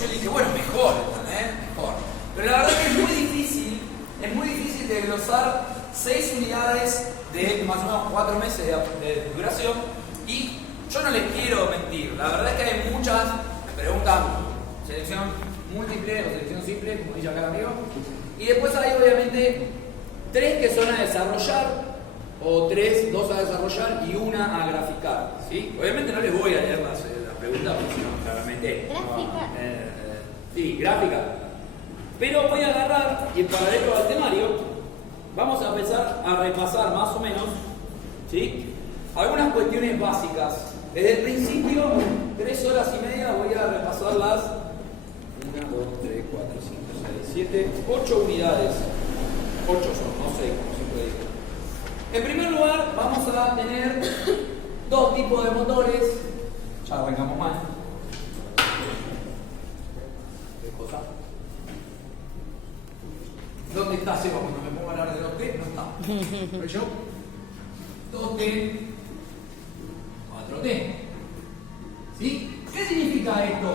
yo le dije, bueno, mejor, ¿entendés? Mejor. Pero la verdad que es muy difícil desglosar 6 unidades de más o menos 4 meses de duración. Y yo no les quiero mentir, la verdad es que hay muchas, me preguntan selección múltiple o selección simple, como dice acá el amigo. Y después hay obviamente 3 que son a desarrollar, o 2 a desarrollar y 1 a graficar, ¿sí? Obviamente no les voy a leer las preguntas, porque si no, claramente... Gráfica. Sí, gráfica. Pero voy a agarrar, y en paralelo al temario, vamos a empezar a repasar más o menos, ¿sí? Algunas cuestiones básicas. Desde el principio, 3 horas y media, voy a repasarlas. 1, 2, 3, 4, 5, 6, 7, 8 unidades. 8 son, no 6, como siempre digo. En primer lugar, vamos a tener 2 tipos de motores. Ya arrancamos mal. ¿Qué cosa? ¿Dónde está Seba cuando me pongo a hablar de 2T? No está. ¿Pero yo? 2T, 4T. ¿Sí? ¿Qué significa esto?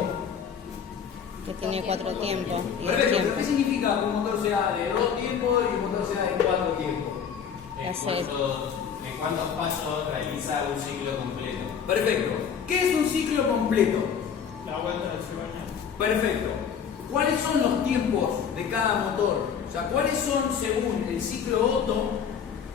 Que tiene 4 tiempos. Perfecto, pero ¿qué significa que un motor sea de 2 tiempos y un motor sea de 4 tiempos? ¿En cuántos pasos realiza un ciclo completo? Perfecto. ¿Qué es un ciclo completo? La vuelta del cigüeñal. Perfecto. ¿Cuáles son los tiempos de cada motor? O sea, ¿cuáles son según el ciclo Otto?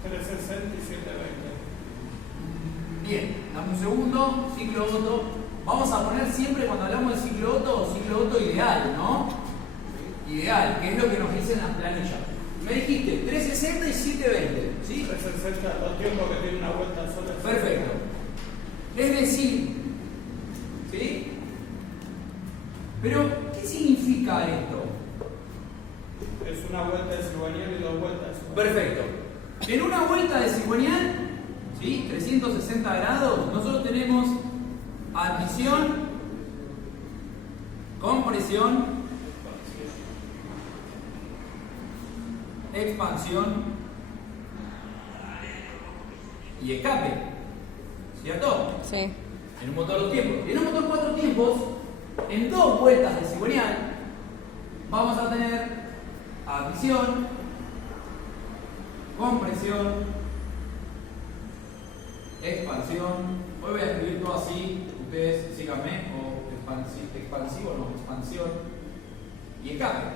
360 y 720. Bien, dame un segundo, ciclo Otto. Vamos a poner siempre cuando hablamos de ciclo Otto ideal, ¿no? Ideal, que es lo que nos dicen las planillas. Me dijiste 360 y 720, ¿sí? 360, 2 tiempos que tiene una vuelta sola. Perfecto. Es decir, ¿sí? Pero, ¿qué significa esto? Es una vuelta de cigüeñal y 2 vueltas. Perfecto. En una vuelta de cigüeñal, ¿sí? 360 grados, nosotros tenemos admisión, compresión, expansión y escape, ¿cierto? Sí. En un motor 2 tiempos. Y en un motor 4 tiempos, en 2 vueltas de cigüeñal, vamos a tener admisión, compresión, expansión. Hoy voy a escribir todo así, ustedes síganme, o expansivo, no, expansión y escape,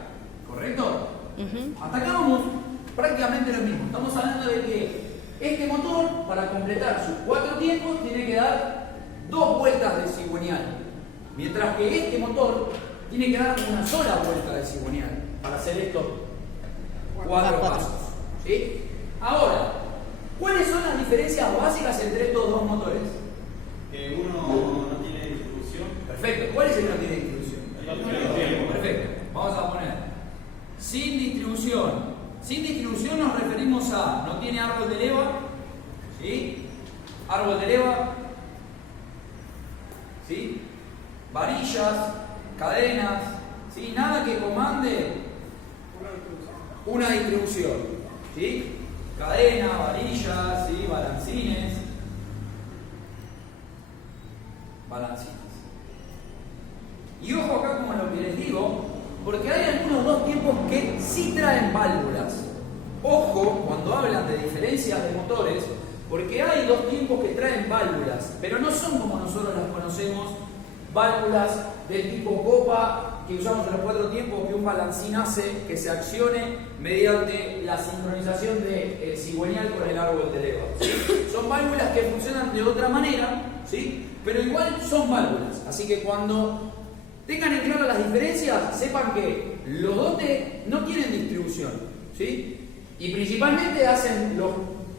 ¿correcto? Hasta acá vamos prácticamente lo mismo. Estamos hablando de que este motor, para completar sus 4 tiempos, tiene que dar 2 vueltas de cigüeñal, mientras que este motor tiene que dar una sola vuelta de cigüeñal para hacer estos 4 pasos, ¿sí? Ahora, ¿cuáles son las diferencias básicas entre estos 2 motores? Que uno no tiene distribución. Perfecto. ¿Cuál es el que no tiene distribución? El tiempo. Perfecto. Vamos a poner sin distribución. Sin distribución nos referimos a no tiene árbol de leva, ¿sí? Árbol de leva, ¿sí? Varillas, cadenas, ¿sí? Nada que comande una distribución, ¿sí? Cadena, varillas, ¿sí? Balancines. Y ojo acá como lo que les digo, porque hay algunos 2 tiempos que sí traen válvulas. Ojo cuando hablan de diferencias de motores, porque hay 2 tiempos que traen válvulas, pero no son como nosotros las conocemos, válvulas del tipo copa que usamos en los 4 tiempos, que un balancín hace que se accione mediante la sincronización del cigüeñal con el árbol de leva, ¿sí? Son válvulas que funcionan de otra manera, ¿sí? Pero igual son válvulas, así que cuando tengan en claro las diferencias, sepan que los 2T no tienen distribución, ¿sí? Y principalmente hacen los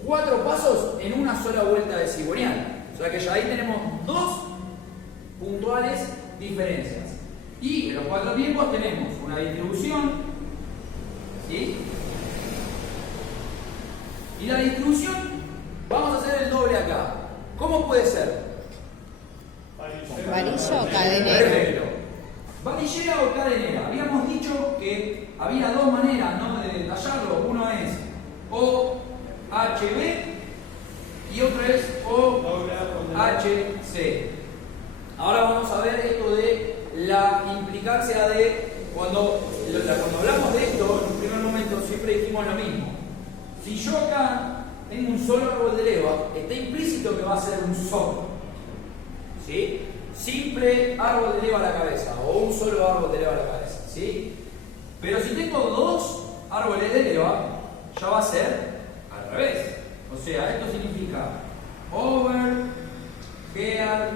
4 pasos en una sola vuelta de cigüeñal. O sea que ya ahí tenemos 2 puntuales diferencias. Y en los 4 tiempos tenemos una distribución, ¿sí? Y la distribución, vamos a hacer el doble acá. ¿Cómo puede ser? ¿Varilla o cadenera? Perfecto. ¿Varillera o cadenera? Habíamos dicho que había 2 maneras, ¿no?, de detallarlo. Uno es OHB y otro es OHC. Ahora vamos a ver esto de la implicancia de cuando hablamos de esto, en un primer momento siempre dijimos lo mismo. Si yo acá tengo un solo árbol de leva, está implícito que va a ser un solo. ¿Sí? Simple árbol de leva a la cabeza o un solo árbol de leva a la cabeza. ¿Sí? Pero si tengo dos árboles de leva, ya va a ser al revés. O sea, esto significa over, head,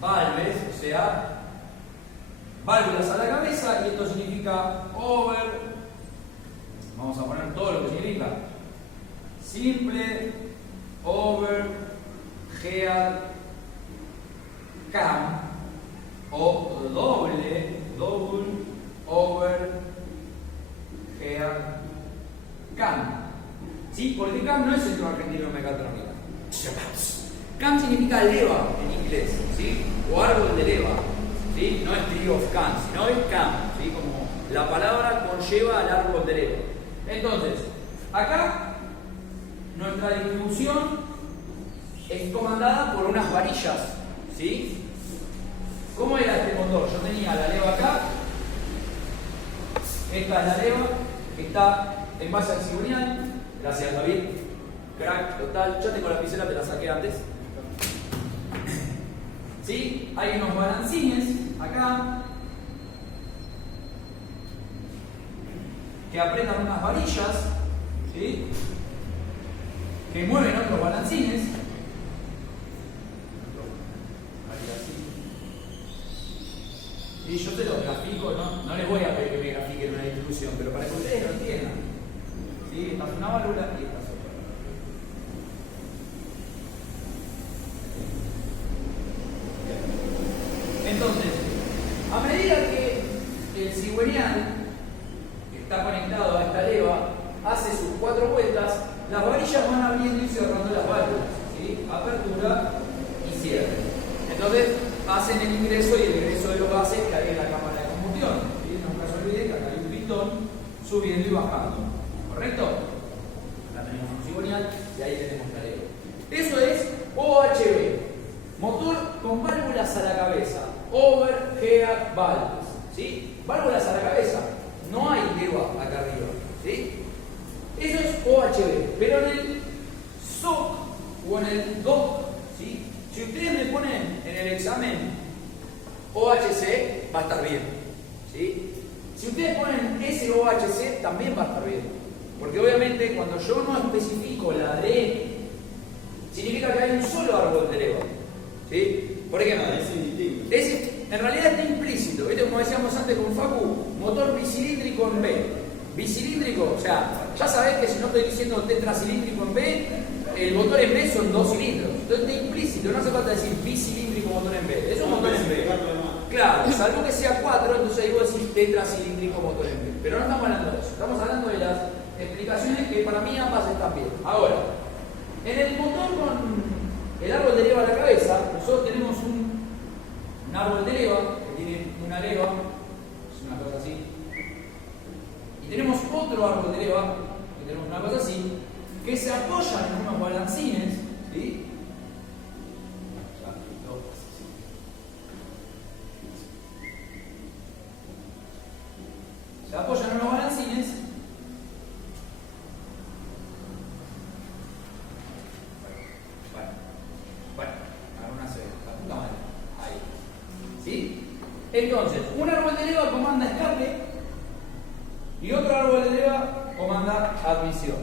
valves, o sea, válvulas a la cabeza, y esto significa over, vamos a poner todo lo que significa, simple, over, head, cam, o doble, over, head, cam. ¿Sí? Porque cam no es centro argentino de mecatrónica. Cam significa leva en inglés, ¿sí? O árbol de leva, ¿sí? No es tree of cam, sino es cam, ¿sí? Como la palabra conlleva al árbol de leva. Entonces, acá nuestra distribución es comandada por unas varillas, ¿sí? ¿Cómo era este motor? Yo tenía la leva acá, esta es la leva que está en base al cigüeñal. Gracias, David. Crack, total. Yo tengo la lapicera, te la saqué antes. ¿Sí? Hay unos balancines acá que apretan unas varillas, ¿sí? Que mueven otros balancines. Y yo te lo grafico, no les voy a pedir que me grafiquen una distribución, pero para que ustedes lo entiendan. ¿Sí? Esta es una válvula y esta es otra. Entonces, a medida que el cigüeñal que está conectado a esta leva hace sus 4 vueltas, las varillas van abriendo y cerrando las válvulas, ¿sí? Apertura y cierre. Entonces, hacen el ingreso y el egreso de los gases que hay en la cámara de combustión, ¿sí? Nunca se olviden que acá hay un pistón subiendo y bajando, ¿correcto? Acá tenemos un cigüeñal y ahí tenemos la leva. Eso es OHV, motor con válvulas a la cabeza, overhead valves, ¿sí? Válvulas a la cabeza, no hay leva acá arriba, ¿sí? Eso es OHV, pero en el SOC o en el DOC, ¿sí? Si ustedes me ponen en el examen OHC, va a estar bien, ¿sí? Si ustedes ponen SOHC, también va a estar bien, porque obviamente cuando yo no especifico la ADN, significa que hay un solo árbol de leva, ¿sí? Por ejemplo, en realidad está implícito, ¿viste? Como decíamos antes con Facu, motor bicilíndrico en B. Bicilíndrico, o sea, ya sabés que si no estoy diciendo tetracilíndrico en B, el motor en B son 2 cilindros. Entonces está implícito, no hace falta decir bicilíndrico motor en B. Es un motor en B. Claro, salvo que sea 4, entonces ahí vos decís tetracilíndrico motor en B. Pero no estamos hablando de eso, estamos hablando de las explicaciones que para mí ambas están bien. Ahora, en el motor con el árbol de leva a la cabeza, nosotros tenemos un árbol de leva que tiene una leva, es una cosa así. Y tenemos otro árbol de leva, que tenemos una cosa así, que se apoyan en unos balancines, ¿sí? Se apoyan en unos balancines. Bueno, alguna se ve, la puta madre. Ahí. ¿Sí? Entonces, un árbol de leva comanda escape y otro árbol de leva comanda admisión.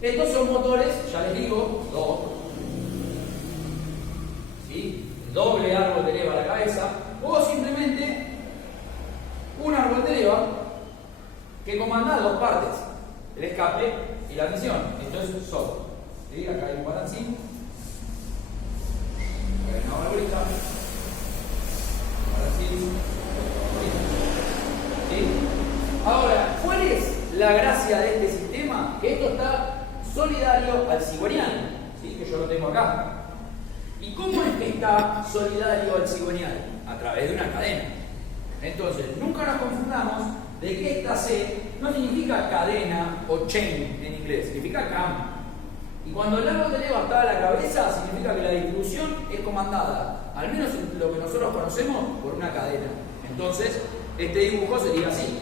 Estos son motores, ya les digo, ¿sí? Doble árbol de leva a la cabeza, o simplemente un árbol de leva que comanda 2 partes, el escape y la admisión. Esto es solo. ¿Sí? Acá hay un balancín, acá hay una válvula, balancín. ¿Sí? Ahora, ¿cuál es la gracia de este sistema? Que esto está solidario al cigüeñal, ¿sí? Que yo lo tengo acá. ¿Y cómo es que está solidario al cigüeñal? A través de una cadena. Entonces, nunca nos confundamos de que esta C no significa cadena o chain en inglés, significa cam. Y cuando el árbol de leva está a la cabeza, significa que la distribución es comandada al menos lo que nosotros conocemos, por una cadena. Entonces, este dibujo sería así.